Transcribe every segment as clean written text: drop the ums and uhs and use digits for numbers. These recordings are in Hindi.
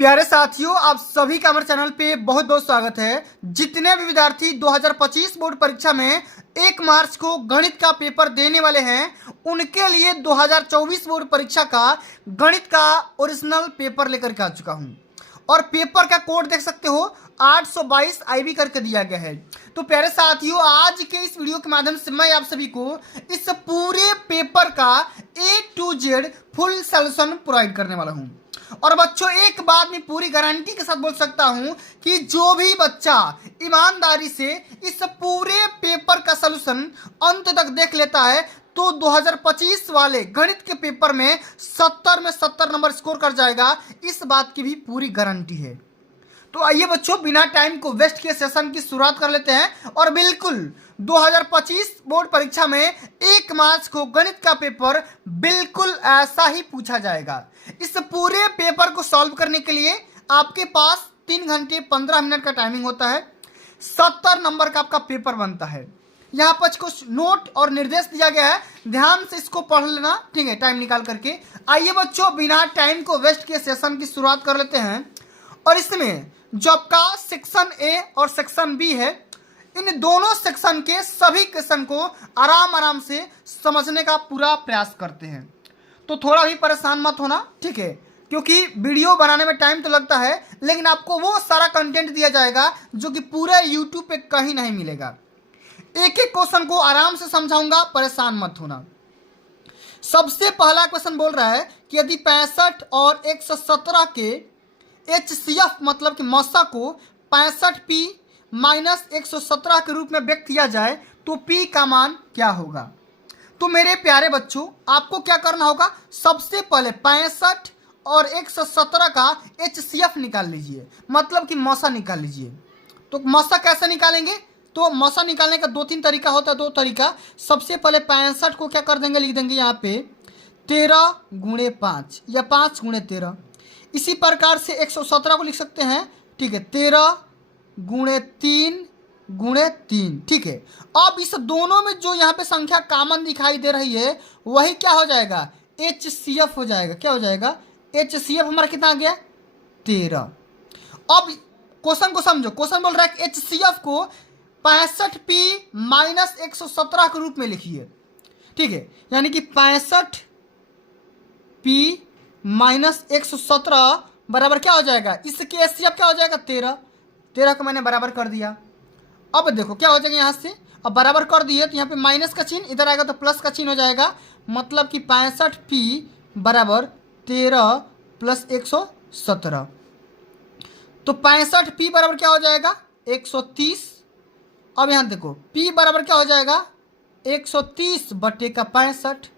प्यारे साथियों, आप सभी का हमारे चैनल पे बहुत बहुत स्वागत है। जितने भी विद्यार्थी 2025 बोर्ड परीक्षा में 1 मार्च को गणित का पेपर देने वाले हैं, उनके लिए 2024 बोर्ड परीक्षा का गणित का ओरिजिनल पेपर लेकर के आ चुका हूं। और पेपर का कोड देख सकते हो 822 IB करके दिया गया है। तो प्यारे साथियों, आज के इस वीडियो के माध्यम से मैं आप सभी को इस पूरे पेपर का A to Z full solution provide करने वाला हूं। और बच्चों, एक बात मैं पूरी गारंटी के साथ बोल सकता हूं कि जो भी बच्चा ईमानदारी से इस पूरे पेपर का सलूशन अंत तक देख लेता है तो 2025 वाले गणित के पेपर में 70 में 70 नंबर स्कोर कर जाएगा। इस बात की भी पूरी गारंटी है। तो आइए बच्चों, बिना टाइम को वेस्ट किए सेशन की शुरुआत कर लेते हैं। और बिल्कुल 2025 बोर्ड परीक्षा में 1 मार्च को गणित का पेपर बिल्कुल ऐसा ही पूछा जाएगा। इस पूरे पेपर को सॉल्व करने के लिए आपके पास 3 घंटे 15 मिनट का टाइमिंग होता है। 70 नंबर का आपका पेपर बनता है। यहाँ पर कुछ नोट और निर्देश दिया गया है, ध्यान से इसको पढ़ लेना, ठीक है, टाइम निकाल करके। आइए बच्चों, बिना टाइम को वेस्ट किए सेशन की शुरुआत कर लेते हैं। और इसमें जो आपका सेक्शन ए और सेक्शन बी है, इन दोनों सेक्शन के सभी क्वेश्चन को आराम से समझने का पूरा प्रयास करते हैं। तो थोड़ा भी परेशान मत होना, ठीक है, क्योंकि वीडियो बनाने में टाइम तो लगता है, लेकिन आपको वो सारा कंटेंट दिया जाएगा जो कि पूरे यूट्यूब पे कहीं नहीं मिलेगा। एक एक क्वेश्चन को आराम से समझाऊंगा, परेशान मत होना। सबसे पहला क्वेश्चन बोल रहा है कि यदि 65 और 117 के HCF मतलब कि मौसा को 65P माइनस 117 के रूप में व्यक्त किया जाए तो P का मान क्या होगा। तो मेरे प्यारे बच्चों, आपको क्या करना होगा, सबसे पहले 65 और 117 का HCF निकाल लीजिए, मतलब कि मौसा निकाल लीजिए। तो मौसा कैसे निकालेंगे, तो मौसा निकालने का 2-3 तरीका होता है। 2 तरीका। सबसे पहले 65 को क्या कर देंगे, लिख देंगे यहाँ पे 13 गुणे 5 या 5 गुणे 13। इसी प्रकार से 117 को लिख सकते हैं, ठीक है, 13 गुणे 3 गुणे 3, ठीक है। अब इस दोनों में जो यहाँ पे संख्या कॉमन दिखाई दे रही है वही क्या हो जाएगा, HCF हो जाएगा। क्या हो जाएगा, HCF हमारा कितना आ गया, 13। अब क्वेश्चन को समझो। क्वेश्चन बोल रहा है कि HCF को 65P माइनस 117 के रूप में लिखिए, ठीक है। यानी कि 65P माइनस 117 बराबर क्या हो जाएगा, इसके HCF क्या हो जाएगा, 13 को मैंने बराबर कर दिया। अब देखो क्या हो जाएगा, यहाँ से अब बराबर कर दिए तो यहाँ पे माइनस का चिन्ह, इधर आएगा तो प्लस का चिन्ह हो जाएगा। मतलब कि 65P बराबर 13 प्लस 117। तो 65P बराबर क्या हो जाएगा, 130। अब यहाँ देखो P बराबर क्या हो जाएगा, 130 बटे का 65।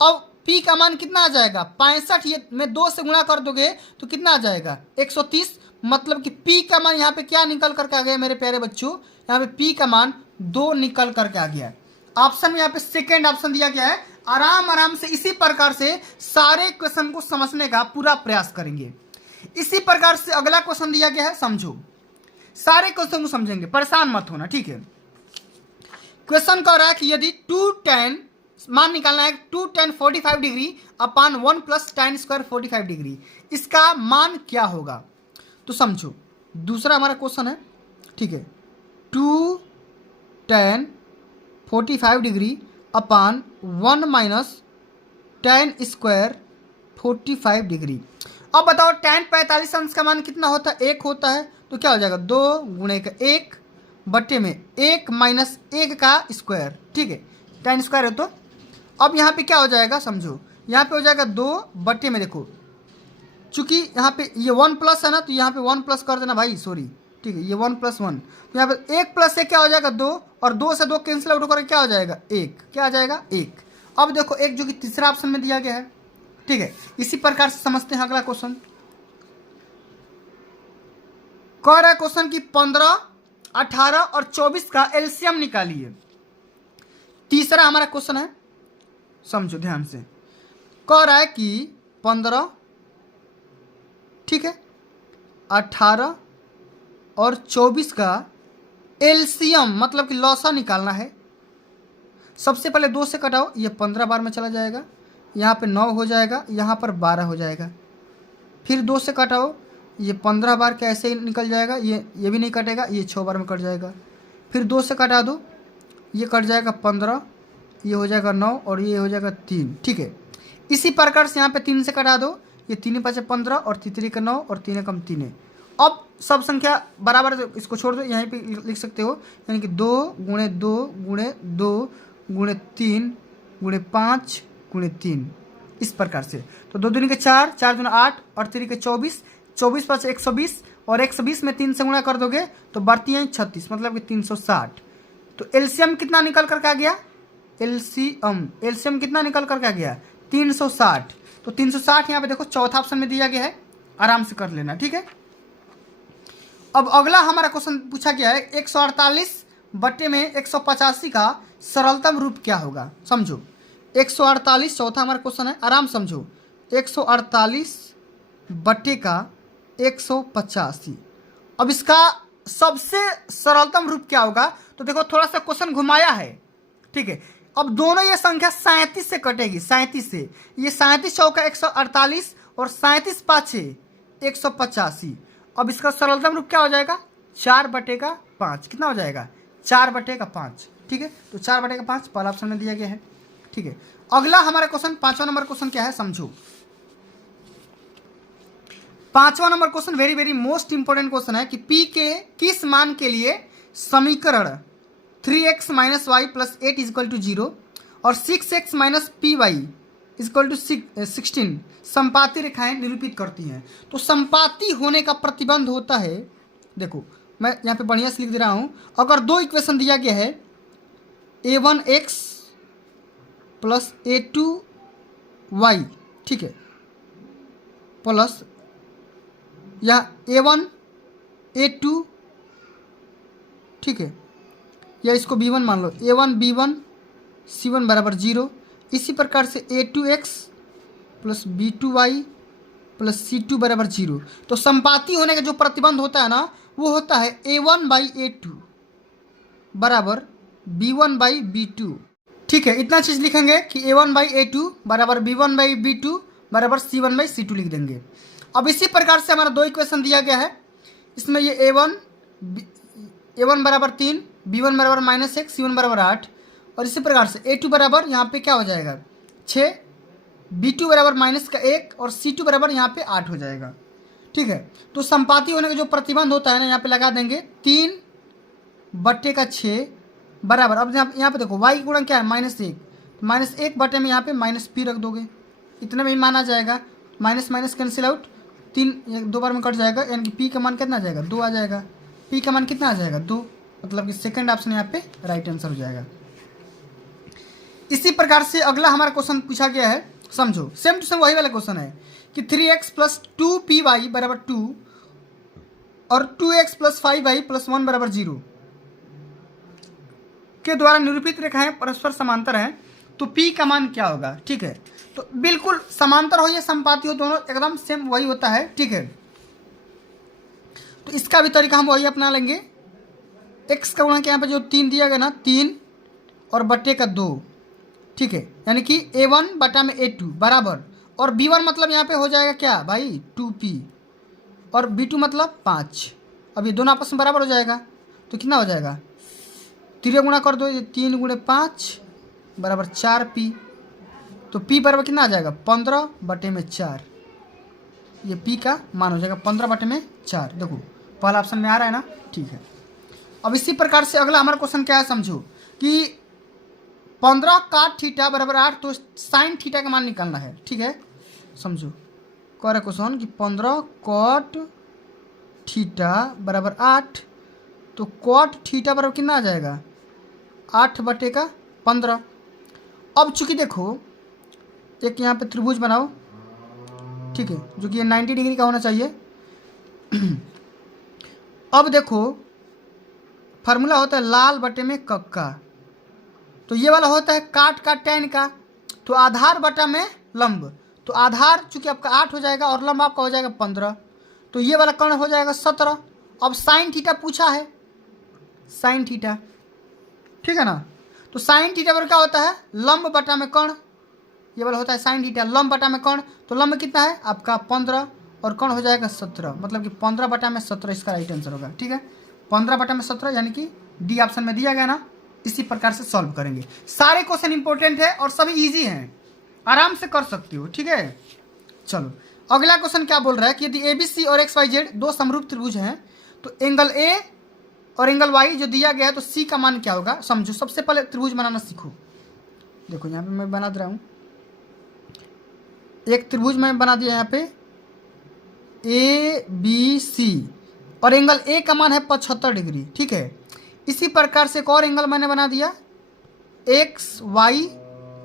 अब P का मान कितना आ जाएगा, 65 ये में 2 से गुणा कर दोगे तो कितना आ जाएगा, 130। मतलब कि P का मान यहाँ पे क्या निकल करके आ गया मेरे प्यारे बच्चों, यहाँ पे P का मान 2 निकल करके आ गया। ऑप्शन में यहाँ पे सेकेंड ऑप्शन दिया गया है। आराम से इसी प्रकार से सारे क्वेश्चन को समझने का पूरा प्रयास करेंगे। इसी प्रकार से अगला क्वेश्चन दिया गया है, समझो, सारे क्वेश्चन को समझेंगे, परेशान मत होना, ठीक है। क्वेश्चन कह रहा है कि यदि 2tan मान निकालना है, 2tan 45 डिग्री अपान 1 प्लस tan स्क्वायर 45 डिग्री, इसका मान क्या होगा। तो समझो, दूसरा हमारा क्वेश्चन है, ठीक है, 2tan 45 डिग्री अपान 1 माइनस tan स्क्वायर 45 डिग्री। अब बताओ tan 45 अंश का मान कितना होता है, 1 होता है। तो क्या हो जाएगा, 2 गुणे का 1 बटे में 1 माइनस 1 का स्क्वायर, ठीक है, tan स्क्वायर है। तो अब यहाँ पे क्या हो जाएगा, समझो, यहाँ पे हो जाएगा 2 बटे में, देखो चूंकि यहाँ पे ये 1 प्लस है ना, तो यहाँ पे 1 प्लस कर देना भाई, सॉरी, ठीक है, ये 1 प्लस 1। तो यहाँ पे 1 प्लस 1 क्या हो जाएगा, 2, और 2 से 2 कैंसिल आउट करके क्या हो जाएगा, 1। क्या आ जाएगा, 1। अब देखो एक जो कि तीसरा ऑप्शन में दिया गया है, ठीक है। इसी प्रकार से समझते हैं अगला क्वेश्चन। कह रहा है क्वेश्चन की 15, 18 और 24 का एलसीएम निकालिए। तीसरा हमारा क्वेश्चन है, समझो ध्यान से। कह रहा है कि 15, ठीक है, 18 और 24 का एलसीएम मतलब कि लौसा निकालना है। सबसे पहले 2 से कटाओ, ये 15 बार में चला जाएगा, यहाँ पे 9 हो जाएगा, यहाँ पर 12 हो जाएगा। फिर 2 से कटाओ, ये 15 बार कैसे निकल जाएगा, ये भी नहीं कटेगा, ये 6 बार में कट जाएगा। फिर 2 से कटा दो, ये कट जाएगा 15, ये हो जाएगा 9 और ये हो जाएगा 3। ठीक है, इसी प्रकार से यहाँ पे 3 से कटा दो, ये 3 5 15 और 3 का 9 और 3 कम 3 है। अब सब संख्या बराबर, इसको छोड़ दो, यहीं पे लिख सकते हो, यानी कि 2 गुणे 2 गुणे 2 गुणे 3 गुणे 5 गुणे 3, इस प्रकार से। तो 2 दूनी के 4, 4 दूनी 8 और 3 के 24, 24 5 120 और 120 में 3 से गुणा कर दोगे तो बढ़ती है 36, मतलब कि 360। तो एलसीएम कितना निकल कर के आ गया, एलसीएम कितना निकल कर के आ गया 360। तो 360 यहाँ पे देखो चौथा ऑप्शन में दिया गया है, आराम से कर लेना। ठीक है, अब अगला हमारा क्वेश्चन पूछा गया है 148 बट्टे में 185 का सरलतम रूप क्या होगा। समझो 148 चौथा हमारा क्वेश्चन है, आराम समझो। 148 बट्टे का 185, अब इसका सबसे सरलतम रूप क्या होगा। तो देखो थोड़ा सा क्वेश्चन घुमाया है। ठीक है, अब दोनों ये संख्या 37 से कटेगी, 37 से। ये 37 चौका 148 और 37 पाँचे 185। अब इसका सरलतम रूप क्या हो जाएगा, 4 बटे का 5। कितना हो जाएगा, 4 बटे का 5। ठीक है, तो 4 बटे का 5 पहला ऑप्शन में दिया गया है। ठीक है, अगला हमारा क्वेश्चन 5वां नंबर क्वेश्चन क्या है, समझो। 5वां number question very very most important question है कि P के किस मान के लिए समीकरण 3x - y + 8 = 0 और 6x - py = 16 संपाती रेखाएं निरूपित करती हैं। तो संपाती होने का प्रतिबंध होता है, देखो मैं यहाँ पे बढ़िया से लिख दे रहा हूँ। अगर दो इक्वेशन दिया गया है a1x + a2y, ठीक है, प्लस या a1 a2, ठीक है, या इसको b1 मान लो, a1 b1 c1 = 0। इसी प्रकार से a2x + b2y + c2 = 0। तो संपाती होने का जो प्रतिबंध होता है ना, वो होता है a1/a2 = b1/b2। ठीक है, इतना चीज़ लिखेंगे कि a1/a2 = b1/b2 = c1/c2 लिख देंगे। अब इसी प्रकार से हमारा दो इक्वेशन दिया गया है, इसमें ये a1 = 3, b1 = -1, c1 = 8 और इसी प्रकार से a2 बराबर यहाँ पे क्या हो जाएगा 6, b2 = -1 और c2 बराबर यहाँ पे 8 हो जाएगा। ठीक है, तो संपाती होने का जो प्रतिबंध होता है ना, यहाँ पे लगा देंगे 3 बट्टे का 6 बराबर। अब यहाँ पे देखो y गुणन क्या है -1, तो -1 बटे में यहाँ पे -p रख दोगे, इतने में ही माना जाएगा। माइनस माइनस कैंसिल आउट, 3 2 बार में कट जाएगा, यानी कि p का मान कितना आ जाएगा 2 आ जाएगा। p का मान कितना आ जाएगा 2, मतलब कि सेकंड ऑप्शन यहाँ पे राइट आंसर हो जाएगा। इसी प्रकार से अगला हमारा क्वेश्चन पूछा गया है, समझो सेम टू सेम वही वाला क्वेश्चन है कि 3x + 2py = 2 और 2x + 5y + 1 = 0 के द्वारा निरूपित रेखाएं परस्पर समांतर हैं, तो p का मान क्या होगा। ठीक है, तो बिल्कुल समांतर हो या संपाती हो, दोनों एकदम सेम वही होता है। ठीक है, तो इसका भी तरीका हम वही अपना लेंगे। x का गुणा यहाँ पे जो 3 दिया गया ना, 3 और बट्टे का 2, ठीक है, यानी कि a1 बटा में a2 बराबर, और b1 मतलब यहाँ पे हो जाएगा क्या भाई 2p और b2 मतलब 5। अब ये दोनों आपस में बराबर हो जाएगा, तो कितना हो जाएगा 3 गुणा कर दो, ये 3 × 5 = 4p। तो p बराबर कितना आ जाएगा 15 बटे में 4, ये p का मान हो जाएगा 15 बटे में 4। देखो पहला ऑप्शन में आ रहा है ना। ठीक है, अब इसी प्रकार से अगला हमारा क्वेश्चन क्या है, समझो कि 15 cot थीटा = 8, तो sin थीटा का मान निकालना है। ठीक है, समझो कह रहा क्वेश्चन कि 15 cot थीटा = 8, तो cot थीटा बराबर कितना आ जाएगा 8 बटे का 15। अब चूंकि देखो एक यहाँ पे त्रिभुज बनाओ, ठीक है, जो कि ये 90 डिग्री का होना चाहिए। अब देखो फार्मूला होता है लाल बटे में कक्का, तो ये वाला होता है काट का tan का, तो आधार बटा में लंब, तो आधार चूंकि आपका 8 हो जाएगा और लंब आपका हो जाएगा 15, तो ये वाला कर्ण हो जाएगा 17। अब साइन थीटा पूछा है, साइन थीटा, ठीक है ना, तो साइन थीटा पर क्या होता है लंब बटा में कर्ण, ये वाला होता है साइन थीटा लंब बटा में कर्ण, तो लंब कितना है आपका 15 और कौन हो जाएगा 17, मतलब कि 15/17 इसका राइट आंसर होगा। ठीक है, 15/17 यानी कि डी ऑप्शन में दिया गया ना। इसी प्रकार से सॉल्व करेंगे। सारे क्वेश्चन इंपॉर्टेंट है और सभी इजी हैं, आराम से कर सकती हो। ठीक है, चलो अगला क्वेश्चन क्या बोल रहा है कि यदि ए बी सी और एक्स वाई जेड दो समरूप त्रिभुज हैं तो एंगल ए और एंगल वाई जो दिया गया है तो सी का मान क्या होगा। समझो, सबसे पहले त्रिभुज बनाना सीखो। देखो यहाँ पे मैं बना दे रहा हूँ, एक त्रिभुज मैं बना दिया यहाँ पे ए बी सी और एंगल ए का मान है 75 डिग्री। ठीक है, इसी प्रकार से एक और एंगल मैंने बना दिया एक्स वाई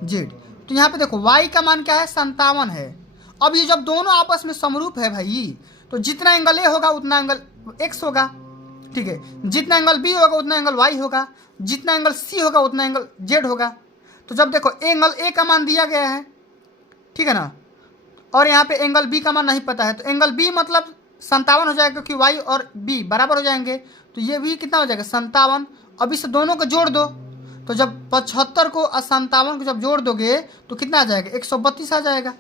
जेड। तो यहाँ पे देखो वाई का मान क्या है 57 है। अब ये जब दोनों आपस में समरूप है भाई, तो जितना एंगल ए होगा उतना एंगल एक्स होगा। ठीक है, जितना एंगल बी होगा उतना एंगल वाई होगा, जितना एंगल सी होगा उतना एंगल जेड होगा। तो जब देखो एंगल ए का मान दिया गया है, ठीक है ना, और यहाँ पे एंगल बी का मान नहीं पता है, तो एंगल बी मतलब 57 हो जाएगा क्योंकि वाई और बी बराबर हो जाएंगे। तो ये भी कितना हो जाएगा 57। अब इस दोनों को जोड़ दो, तो जब 75 को और 57 को जब जोड़ दोगे तो कितना आ जाएगा 132 आ जाएगा।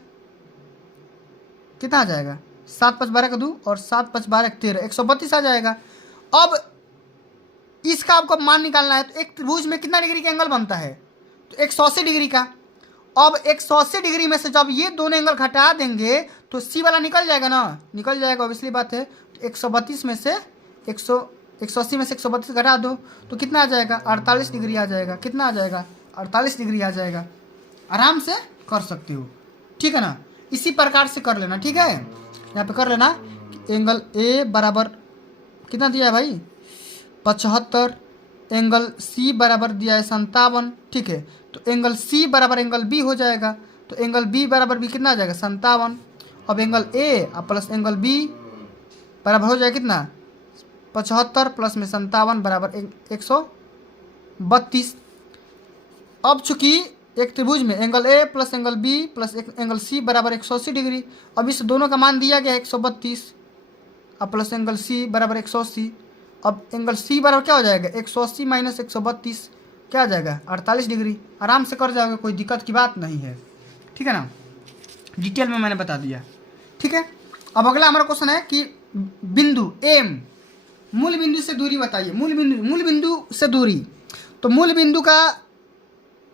कितना आ जाएगा 7 5 12 का 2 और 7 5 12 13, 132 आ जाएगा। अब इसका आपको मान निकालना है, तो एक त्रिभुज में कितना डिग्री का एंगल बनता है, तो 180 डिग्री का। अब 180 डिग्री में से जब ये दोनों एंगल घटा देंगे तो सी वाला निकल जाएगा ना, निकल जाएगा, ऑब्वियसली बात है। 132 में से 180 में से 132 घटा दो तो कितना आ जाएगा 48 डिग्री आ जाएगा। कितना आ जाएगा 48 डिग्री आ जाएगा। आराम से कर सकते हो, ठीक है ना। इसी प्रकार से कर लेना, ठीक है। यहाँ पे कर लेना एंगल ए बराबर कितना दिया है भाई 75, एंगल सी बराबर दिया है 57। ठीक है, तो एंगल सी बराबर एंगल बी हो जाएगा, तो एंगल बी बराबर भी कितना आ जाएगा 57। अब angle A plus angle B बराबर हो जाएगा कितना 75 प्लस में 57 बराबर 132। अब चूंकि एक त्रिभुज में angle A plus angle B plus angle C बराबर 180 डिग्री, अब इस दोनों का मान दिया गया है 132 अब प्लस एंगल सी बराबर 180। अब एंगल सी बराबर क्या हो जाएगा 180 माइनस 132 क्या आ जाएगा 48 डिग्री। आराम से कर जाओगे, कोई दिक्कत की बात नहीं है, ठीक है ना। डिटेल में मैंने बता दिया, ठीक है। अब अगला हमारा क्वेश्चन है कि बिंदु एम मूल बिंदु से दूरी बताइए। मूल बिंदु से दूरी, तो मूल बिंदु का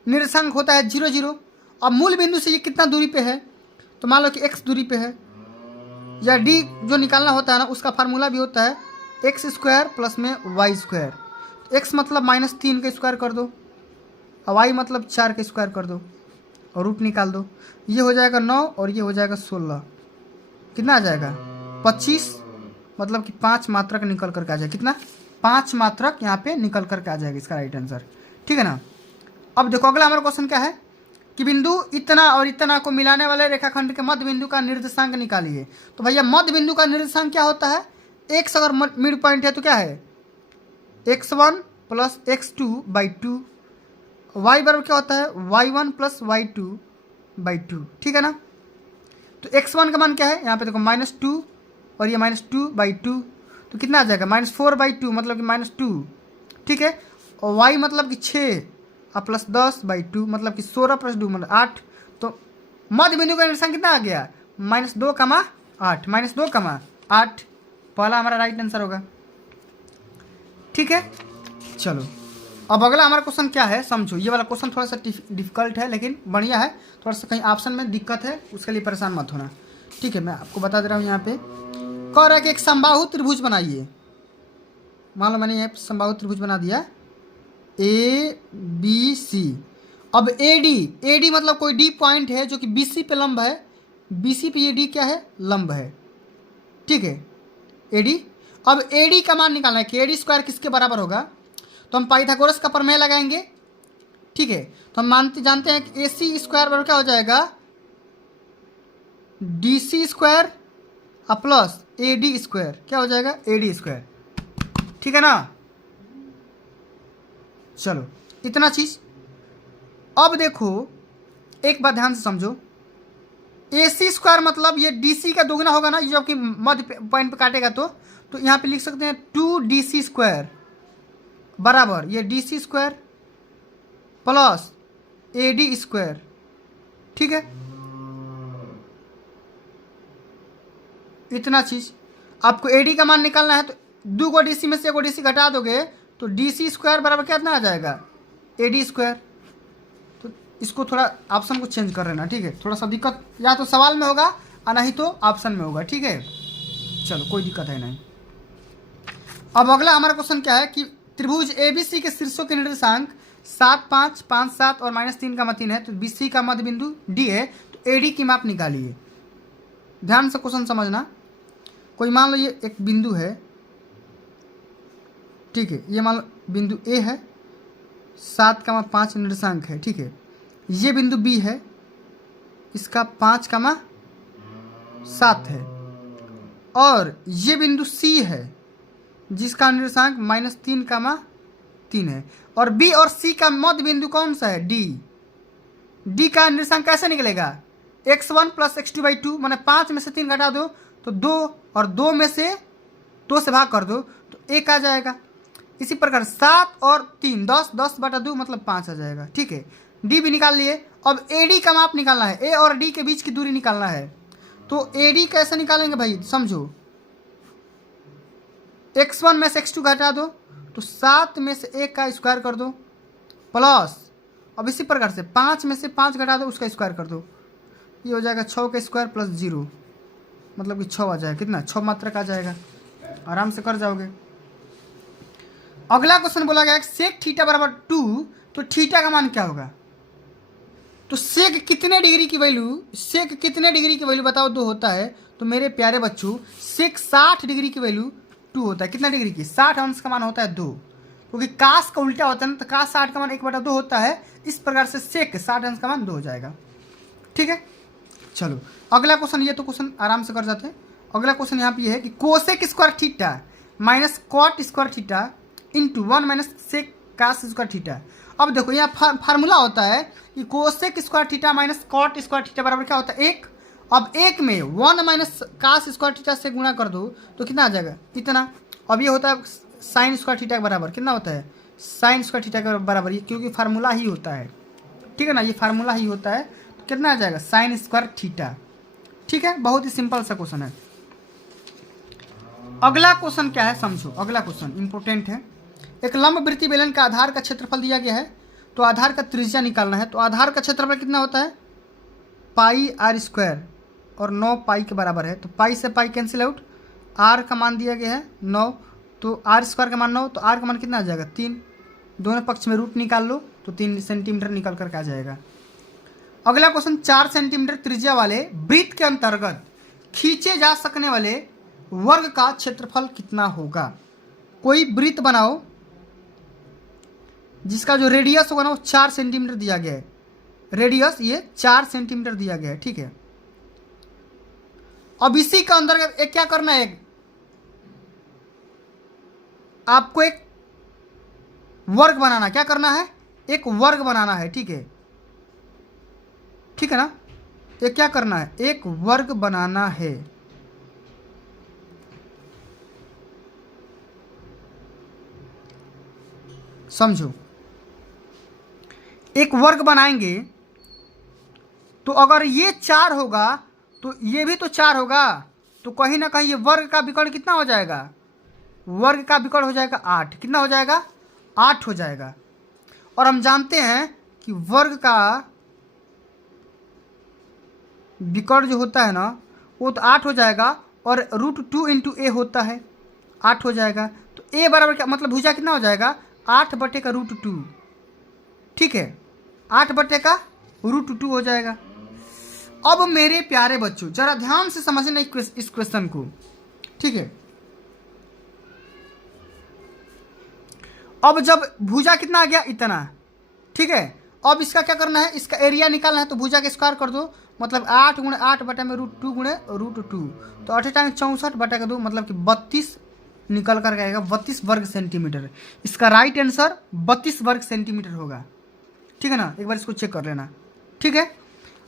निर्देशांक होता है 0 0। अब मूल बिंदु से ये कितना दूरी पे है, तो मान लो कि x दूरी पे है, या d जो निकालना होता है ना उसका फार्मूला भी होता है एक्स स्क्वायर प्लस में वाई स्क्वायर। एक्स मतलब -3 का स्क्वायर कर दो और वाई मतलब 4 का स्क्वायर कर दो और रूट निकाल दो। ये हो जाएगा 9 और ये हो जाएगा 16। कितना आ जाएगा 25, मतलब कि 5 मात्रक निकल करके आ जाएगा। कितना 5 मात्रक यहाँ पे निकल करके आ जाएगा इसका राइट आंसर, ठीक है ना। अब देखो अगला हमारा क्वेश्चन क्या है कि बिंदु इतना और इतना को मिलाने वाले रेखाखंड के मध्य बिंदु का निर्देशांक निकालिए। तो भैया मध्य बिंदु का निर्देशांक क्या होता है, x अगर मिड पॉइंट है तो क्या है x1 प्लस x2/2, y बराबर क्या होता है y1 प्लस y2/2, ठीक है ना। तो x1 का मान क्या है यहाँ पे देखो -2 और ये -2/2, तो कितना आ जाएगा -4/2 मतलब कि -2, ठीक है। और y मतलब कि 6 और प्लस 10/2 मतलब कि 16 प्लस 2 मतलब 8। तो मध्य बिंदु का निर्देशांक कितना आ गया -2,8 -2,8 पहला हमारा राइट आंसर होगा, ठीक है। चलो अब अगला हमारा क्वेश्चन क्या है समझो। ये वाला क्वेश्चन थोड़ा सा डिफिकल्ट है लेकिन बढ़िया है, थोड़ा सा कहीं ऑप्शन में दिक्कत है उसके लिए परेशान मत होना, ठीक है। मैं आपको बता दे रहा हूँ यहाँ पे कह रहा है कि एक समबाहु त्रिभुज बनाइए। मान लो मैंने यहाँ समबाहु त्रिभुज बना दिया ABC। अब AD मतलब कोई D पॉइंट है जो कि BC पे लंब है, BC पे ये D क्या है लंब है, ठीक है AD। अब AD का मान निकालना है कि AD स्क्वायर किसके बराबर होगा, तो हम पाइथागोरस का प्रमेय लगाएंगे, ठीक है। तो हम जानते हैं कि AC स्क्वायर बराबर क्या हो जाएगा DC square plus AD square क्या हो जाएगा AD स्क्वायर, ठीक है ना। चलो इतना चीज। अब देखो एक बात ध्यान से समझो, AC स्क्वायर मतलब ये DC का दोगुना होगा ना, जबकि मध्य पॉइंट पे काटेगा तो यहाँ पे लिख सकते हैं 2DC स्क्वायर बराबर ये DC square plus AD square, ठीक है। इतना चीज़। आपको एडी का मान निकालना है तो 2 को डीसी में से 1 को डीसी घटा दोगे तो डीसी स्क्वायर बराबर कितना आ जाएगा, एडी स्क्वायर। तो इसको थोड़ा ऑप्शन को चेंज कर लेना, ठीक है। थोड़ा सा दिक्कत या तो सवाल में होगा और नहीं तो ऑप्शन में होगा, ठीक है। चलो कोई दिक्कत है नहीं। अब अगला हमारा क्वेश्चन क्या है कि त्रिभुज एबीसी के शीर्षों के निर्देशांक 7, 5, 5, 7 और -3 का 3 है। तो बीसी का मध्य बिंदु डी है, तो एडी की माप निकालिए। ध्यान से क्वेश्चन समझना। कोई मान लो ये एक बिंदु है, ठीक है। ये मान लो बिंदु ए है, 7, 5 निर्देशांक है, ठीक है। ये बिंदु बी है, इसका 5, 7 है। और ये बिंदु सी है जिसका निर्देशांक -3, 3 है। और बी और सी का मध्य बिंदु कौन सा है, डी। डी का निर्देशांक कैसे निकलेगा, x1 + x2/2, मैंने 5 में से 3 घटा दो तो 2 और 2 में से 2 से भाग कर दो तो 1 आ जाएगा। इसी प्रकार 7 और 3 10, 10/2 मतलब 5 आ जाएगा, ठीक है। डी भी निकाल लिए। अब एडी का माप निकालना है, ए और डी के बीच की दूरी निकालना है। तो एडी कैसे निकालेंगे भाई, समझो। x1 में से x2 घटा दो तो 7 में से 1 का स्क्वायर कर दो प्लस, अब इसी प्रकार से 5 में से 5 घटा दो उसका स्क्वायर कर दो, ये हो जाएगा 6 का स्क्वायर प्लस 0, मतलब कि 6 आ जाएगा। कितना, 6 मात्रक आ जाएगा, आराम से कर जाओगे। अगला क्वेश्चन बोला गया सेक थीटा बराबर 2, तो थीटा का मान क्या होगा। तो सेक कितने डिग्री की वैल्यू, सेक कितने डिग्री की वैल्यू बताओ, 2 होता है। तो मेरे प्यारे बच्चों सेक 60 डिग्री की वैल्यू 2 होता है। कितना डिग्री की, 60 अंश का मान होता है 2, क्योंकि कास का उल्टा होता है ना, तो कास 60 का मान 1/2 होता है। इस प्रकार से सेक 60 अंश का मान 2 हो जाएगा, ठीक है। चलो अगला क्वेश्चन, ये तो क्वेश्चन आराम से कर जाते हैं। अगला क्वेश्चन यहाँ पे ये है कि cosec square theta minus cot square theta into 1 - sec cos square theta. अब देखो यहाँ फार्मूला होता है कि cosec square theta minus cot square theta बराबर क्या होता है, 1। अब 1 में 1 - कास स्क्वायर थीटा से गुणा कर दो तो कितना आ जाएगा, इतना। अब ये होता है साइन स्क्वायर थीटा के बराबर, कितना होता है, साइन स्क्वायर थीटा के बराबर, ये क्योंकि फार्मूला ही होता है, ठीक है ना, ये फार्मूला ही होता है। तो कितना आ जाएगा, साइन स्क्वायर थीटा, ठीक है। बहुत ही सिंपल सा क्वेश्चन है। अगला क्वेश्चन क्या है, समझो। अगला क्वेश्चन इंपॉर्टेंट है। एक लंबवृत्तीय बेलन का आधार का क्षेत्रफल दिया गया है, तो आधार का त्रिज्या निकालना है। तो आधार का क्षेत्रफल कितना होता है, πr² और 9 पाई के बराबर है। तो पाई से पाई कैंसिल आउट, आर का मान दिया गया है 9, तो r² का मान 9, तो r का मान कितना आ जाएगा, 3। दोनों पक्ष में रूट निकाल लो तो 3 सेंटीमीटर निकल कर के आ जाएगा। अगला क्वेश्चन 4 सेंटीमीटर त्रिज्या वाले वृत्त के अंतर्गत खींचे जा सकने वाले वर्ग का क्षेत्रफल कितना होगा। कोई वृत्त बनाओ जिसका जो रेडियस होगा ना वो 4 सेंटीमीटर दिया गया है, रेडियस ये 4 सेंटीमीटर दिया गया है, ठीक है। अब इसी के अंदर एक क्या करना है, आपको एक वर्ग बनाना, क्या करना है, एक वर्ग बनाना है, ठीक है, ठीक है ना। ये क्या करना है, एक वर्ग बनाना है। समझो, एक वर्ग बनाएंगे तो अगर ये 4 होगा तो ये भी तो 4 होगा, तो कहीं ना कहीं ये वर्ग का विकर्ण कितना हो जाएगा, वर्ग का विकर्ण हो जाएगा 8। कितना हो जाएगा, 8 हो जाएगा। और हम जानते हैं कि वर्ग का विकर्ण जो होता है ना वो तो 8 हो जाएगा, और √2 × a होता है, 8 हो जाएगा। तो a बराबर क्या, मतलब भुजा कितना हो जाएगा, 8/√2, ठीक है, 8/√2 हो जाएगा। अब मेरे प्यारे बच्चों जरा ध्यान से समझना इस क्वेश्चन को, ठीक है। अब जब भुजा कितना आ गया, इतना, ठीक है। अब इसका क्या करना है, इसका एरिया निकालना है, तो भुजा के स्क्वायर कर दो, मतलब 8 × 8/√2 × √2, तो 8 × 64/2 मतलब कि 32 निकल कर आएगा, 32 वर्ग सेंटीमीटर। इसका राइट आंसर 32 वर्ग सेंटीमीटर होगा, ठीक है ना। एक बार इसको चेक कर लेना, ठीक है।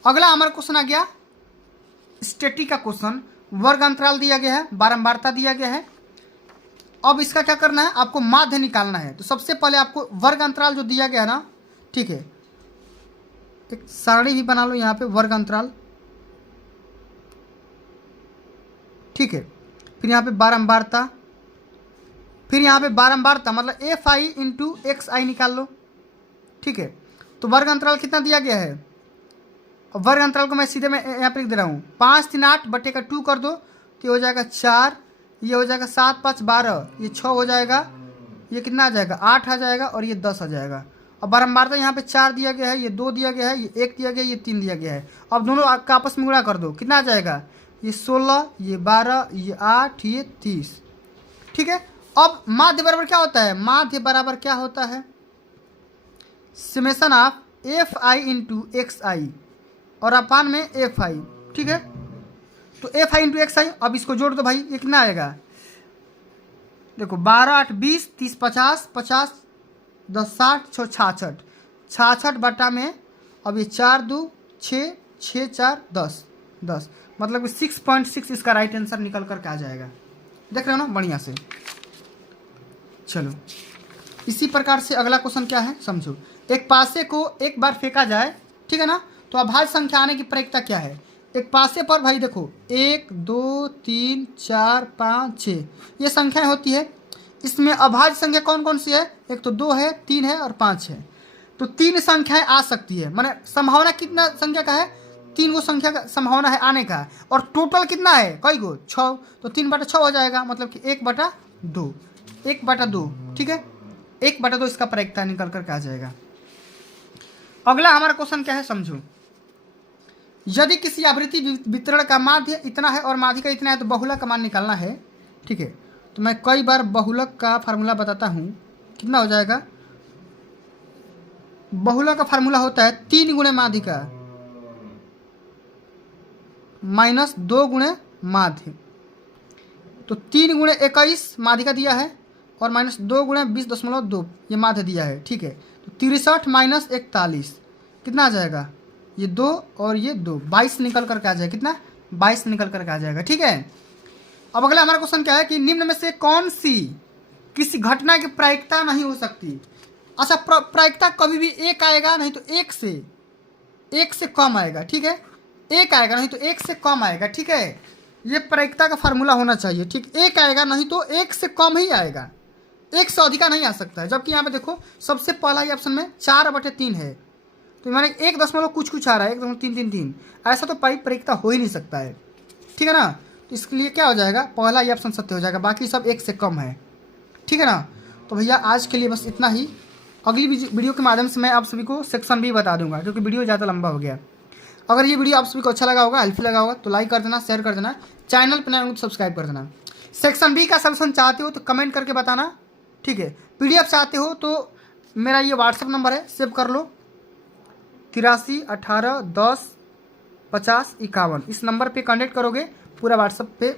अगला हमारा क्वेश्चन आ गया स्टैटिक का क्वेश्चन। वर्ग अंतराल दिया गया है, बारंबारता दिया गया है। अब इसका क्या करना है, आपको माध्य निकालना है। तो सबसे पहले आपको वर्ग अंतराल जो दिया गया है ना, ठीक है, एक सारणी भी बना लो यहाँ पे, वर्ग अंतराल, ठीक है। फिर यहाँ पे बारंबारता, फिर यहाँ पे बारंबारता मतलब एफ आई इंटू एक्स आई निकाल लो, ठीक है। तो वर्ग अंतराल कितना दिया गया है, वर्ग अंतराल को मैं सीधे मैं यहाँ पे लिख दे रहा हूँ 5 3 8 बटे का 2 कर दो तो ये हो जाएगा 4, ये हो जाएगा 7 5 12, ये 6 हो जाएगा, ये कितना आ जाएगा 8 आ जाएगा और ये 10 आ जाएगा। और बारंबारता यहाँ पे 4 दिया गया है, ये 2 दिया गया है, ये 1 दिया गया है, ये 3 दिया गया है। अब दोनों का आपस में गुणा कर दो, कितना आ जाएगा, ये 16, ये 12, ये 8, ये 30, ठीक है। अब माध्य बराबर क्या होता है, माध्य बराबर क्या होता है, summation of F I into X I और अपान में एफ आई, ठीक है। तो F I into X I, अब इसको जोड़ दो भाई, ये कितना आएगा, देखो 12 8 20 30 50 50 10 60 6 66 66 बटा में, अब ये 4 2 6 6 4 10 10, मतलब कि 6.6 इसका राइट आंसर निकल करके आ जाएगा। देख रहे हो ना बढ़िया से। चलो इसी प्रकार से अगला क्वेश्चन क्या है समझो, एक पासे को एक बार फेंका जाए, ठीक है ना, तो अभाज्य संख्या आने की प्रायिकता क्या है। एक पासे पर भाई देखो 1 2 3 4 5 6 ये संख्याएं होती है, इसमें अभाज्य संख्या कौन कौन सी है, एक तो 2 है 3 है और 5 है। तो 3 संख्याएं आ सकती है, माने संभावना कितना संख्या का है, 3 गो संख्या का संभावना है आने का, और टोटल कितना है कई गो 6, तो 3/6 हो जाएगा, मतलब कि 1/2 1/2, ठीक है, 1/2 इसका प्रायिकता निकल करके आ जाएगा। अगला हमारा क्वेश्चन क्या है समझो, यदि किसी आवृत्ति वितरण का माध्य इतना है और माध्य का इतना है तो बहुलक का मान निकालना है, ठीक है। तो मैं कई बार बहुलक का फार्मूला बताता हूँ, कितना हो जाएगा, बहुलक का फार्मूला होता है 3 गुणे माध्य का माइनस 2 गुणे माध्य, तो 3 गुणे 21 माध्य का दिया है और माइनस 2 गुणे 20.2 ये माध्य दिया है, ठीक है। तो 63 माइनस 41 कितना आ जाएगा, ये 2 और ये 2 22 निकल करके आ जाएगा, कितना 22 निकल करके आ जाएगा, ठीक है। अब अगला हमारा क्वेश्चन क्या है कि निम्न में से कौन सी किसी घटना की प्रायिकता नहीं हो सकती। अच्छा प्रायिकता कभी भी 1 आएगा, नहीं तो 1 से कम आएगा, ठीक है, 1 आएगा नहीं तो 1 से कम आएगा, ठीक है। ये प्रायिकता का फार्मूला होना चाहिए, ठीक, 1 आएगा नहीं तो 1 से कम ही आएगा, 1 से अधिका नहीं आ सकता है। जबकि यहाँ पे देखो सबसे पहला ही ऑप्शन में 4/3 है, तो मैंने 1 कुछ आ रहा है, 1.333, ऐसा तो प्रायिकता हो ही नहीं सकता है, ठीक है ना। तो इसके लिए क्या हो जाएगा, पहला ही ऑप्शन सत्य हो जाएगा, बाकी सब 1 से कम है, ठीक है ना। तो भैया आज के लिए बस इतना ही, अगली वीडियो के माध्यम से मैं आप सभी को सेक्शन भी बता दूंगा, क्योंकि वीडियो ज़्यादा लंबा हो गया। अगर ये वीडियो आप सभी को अच्छा लगा होगा, हेल्पफुल लगा होगा तो लाइक कर देना, शेयर कर देना, चैनल पर नए हो तो सब्सक्राइब कर देना। सेक्शन बी का सॉल्यूशन चाहते हो तो कमेंट करके बताना, ठीक है। PDF चाहते हो तो मेरा ये व्हाट्सअप नंबर है, सेव कर लो, 83 18 10 50 51, इस नंबर पे कांटेक्ट करोगे, पूरा व्हाट्सअप पे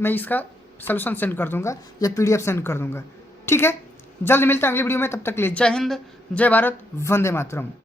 मैं इसका सॉल्यूशन सेंड कर दूंगा या PDF सेंड कर दूंगा, ठीक है। जल्द मिलते हैं अगली वीडियो में, तब तक के लिए जय हिंद, जय भारत, वंदे मातरम।